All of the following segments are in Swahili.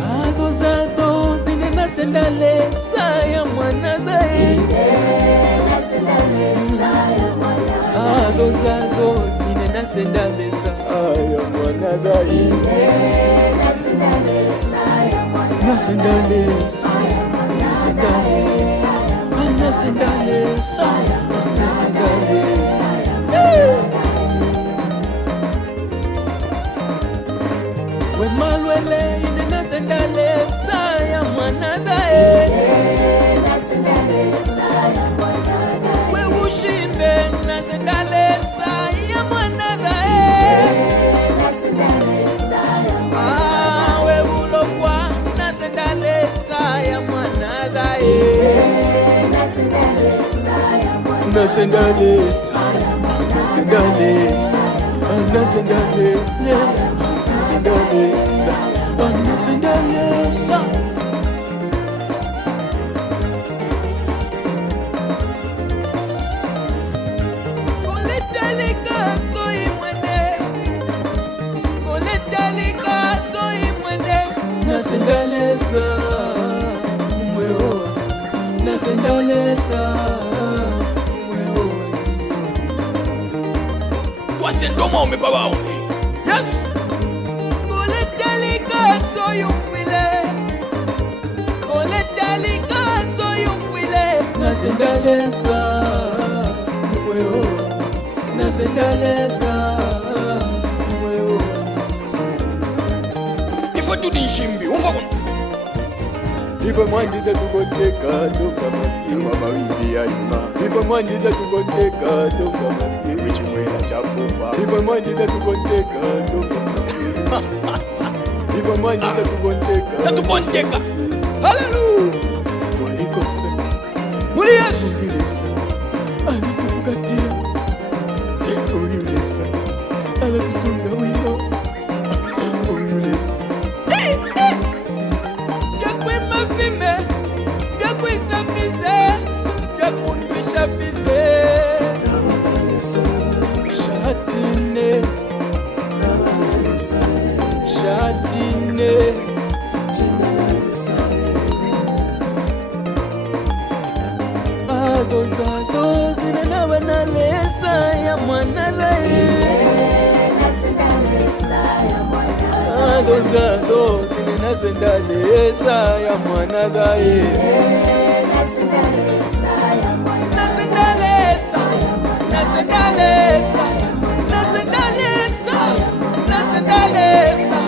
Agozado zinena sendale saya mwana dae. Agozado zinena sendale saya mwana dae. Na sendale saya, na sendale saya, na sendale saya, na sendale saya. We malwele inena sendale saya mwana dae. We ushimbe na sendale saya mwana dae. We ulofwa na sendale saya mwana dae. Na sendale saya, na sendale saya, na sendale Sendalesa. Koletalika soy mwende, koletalika soy mwende. Na sendalesa mweo, na sendalesa mweo. Toi c'est ndomo umebaba ule. Yes. Soy un filet, koletalika soy un filet. Na sendalesa mweo, na sendalesa mweo. Ifo tu dinshimbi, umfa kono. Ifa mwandida tukoteka donga mafi mama windi ya ima. Ifa mwandida tukoteka donga mafi wichimwela chapupa. Ifa mwandida tukoteka donga mafi. Iva mani tatukonteka. Hallelujah. Twalikose muri Yesu Kristo alitufukatia. Oyulesa alatusunga wino. Oyulesa yakwe mafime, yakwe safise, yakundwisha fise. Shatine Shatine Agozado zinena wanalesa ya mwana dae. Agozado zinena sendalesa ya mwana dae. Na sendalesa, na sendalesa, na sendalesa, na sendalesa.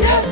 Yes.